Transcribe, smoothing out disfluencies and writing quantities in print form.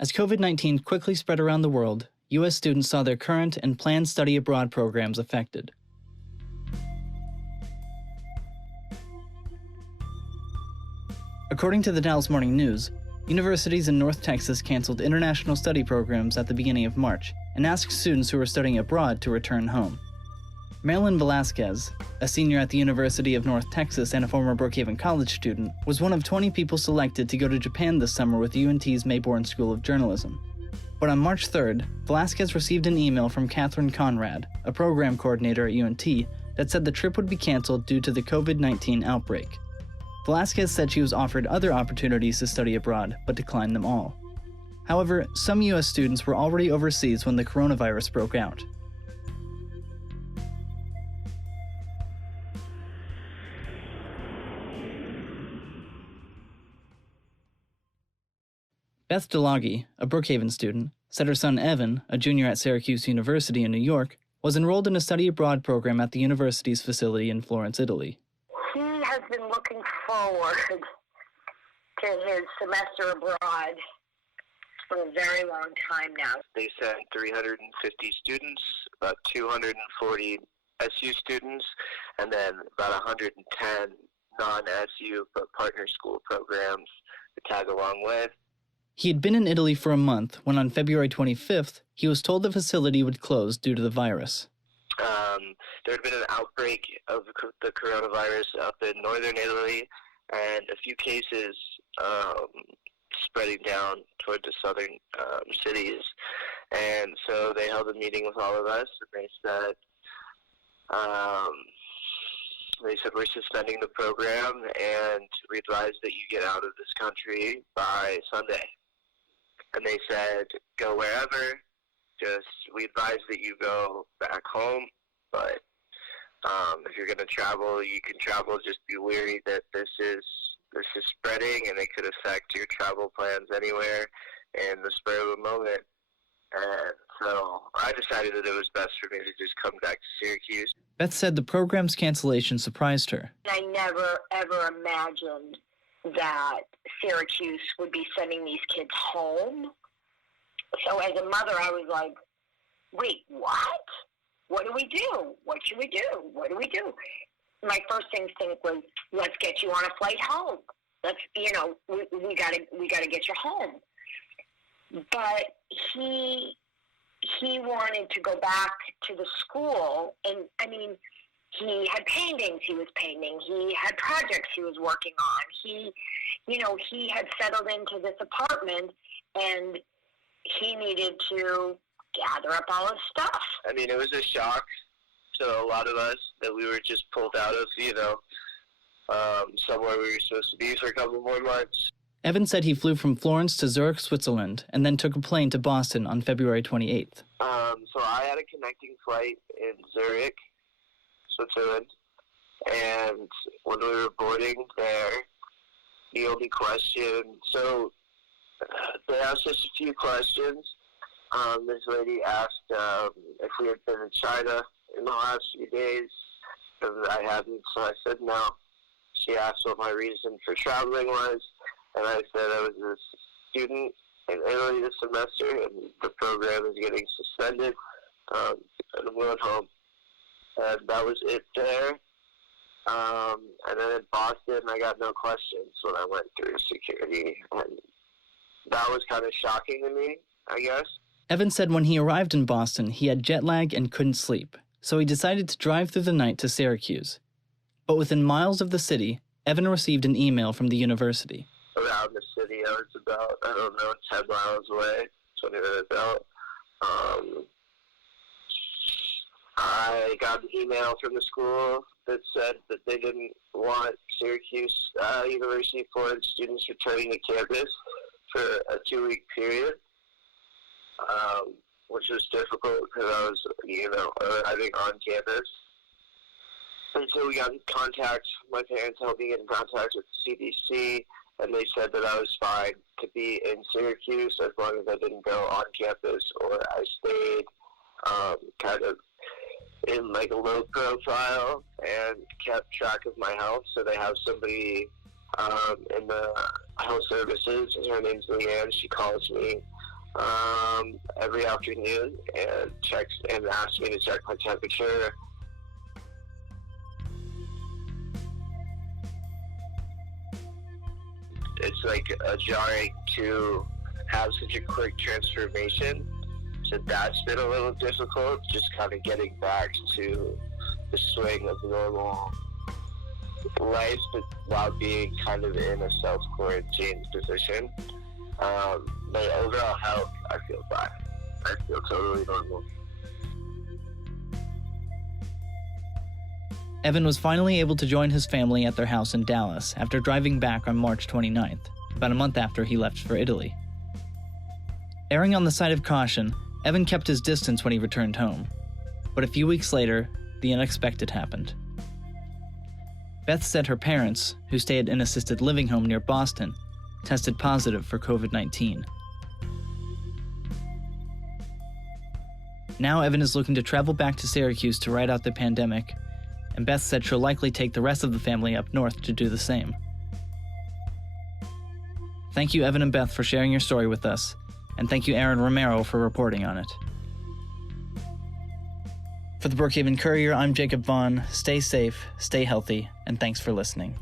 As COVID-19 quickly spread around the world, U.S. students saw their current and planned study abroad programs affected. According to the Dallas Morning News, universities in North Texas canceled international study programs at the beginning of March and asked students who were studying abroad to return home. Marilyn Velasquez, a senior at the University of North Texas and a former Brookhaven college student, was one of 20 people selected to go to Japan this summer with UNT's Mayborn School of Journalism. But on March 3rd, Velasquez received an email from Catherine Conrad, a program coordinator at UNT, that said the trip would be canceled due to the COVID-19 outbreak. Velasquez said she was offered other opportunities to study abroad, but declined them all. However, some U.S. students were already overseas when the coronavirus broke out. Beth Delagi, a Brookhaven student, said her son Evan, a junior at Syracuse University in New York, was enrolled in a study abroad program at the university's facility in Florence, Italy. He has been looking forward to his semester abroad for a very long time now. They sent 350 students, about 240 SU students, and then about 110 non-SU but partner school programs to tag along with. He had been in Italy for a month when on February 25th, he was told the facility would close due to the virus. There had been an outbreak of the coronavirus up in northern Italy and a few cases spreading down toward the southern cities. And so they held a meeting with all of us, and they said we're suspending the program and we advise that you get out of this country by Sunday. And they said, go wherever, we advise that you go back home, but if you're going to travel, you can travel, just be wary that this is spreading and it could affect your travel plans anywhere in the spur of a moment. And so I decided that it was best for me to just come back to Syracuse. Beth said the program's cancellation surprised her. I never, ever imagined that Syracuse would be sending these kids home. So as a mother, I was like, wait, what? What do we do? What should we do? What do we do? My first instinct was, let's get you on a flight home. Let's, we gotta get you home. But he wanted to go back to the school, and he had paintings he was painting. He had projects he was working on. He had settled into this apartment, and he needed to gather up all his stuff. It was a shock to a lot of us that we were just pulled out of, somewhere we were supposed to be for a couple more months. Evan said he flew from Florence to Zurich, Switzerland, and then took a plane to Boston on February 28th. So I had a connecting flight in Zurich, Switzerland, and when we were boarding there, the only question, so they asked us a few questions. This lady asked if we had been in China in the last few days, and I hadn't, so I said no. She asked what my reason for traveling was, and I said I was a student in Italy this semester, and the program is getting suspended, and I'm going home. And that was it there. And then in Boston, I got no questions when I went through security, and that was kind of shocking to me, I guess. Evan said when he arrived in Boston, he had jet lag and couldn't sleep, so he decided to drive through the night to Syracuse. But within miles of the city, Evan received an email from the university. Around the city, I was about, 10 miles away, 20 minutes out. I got an email from the school that said that they didn't want Syracuse University Florence students returning to campus for a 2-week period, which was difficult because I was, arriving on campus. And so we got in contact, my parents helped me get in contact with the CDC, and they said that I was fine to be in Syracuse as long as I didn't go on campus or I stayed kind of in like a low profile and kept track of my health. So they have somebody in the health services, her name's Leanne. She calls me every afternoon and checks and asks me to check my temperature. It's like jarring to have such a quick transformation. So that's been a little difficult, just kind of getting back to the swing of normal life, but while being kind of in a self-quarantine position. But overall health, I feel fine. I feel totally normal. Evan was finally able to join his family at their house in Dallas after driving back on March 29th, about a month after he left for Italy. Erring on the side of caution, Evan kept his distance when he returned home. But a few weeks later, the unexpected happened. Beth said her parents, who stayed in an assisted living home near Boston, tested positive for COVID-19. Now Evan is looking to travel back to Syracuse to ride out the pandemic, and Beth said she'll likely take the rest of the family up north to do the same. Thank you, Evan and Beth, for sharing your story with us, and thank you, Aaron Romero, for reporting on it. For the Brookhaven Courier, I'm Jacob Vaughn. Stay safe, stay healthy, and thanks for listening.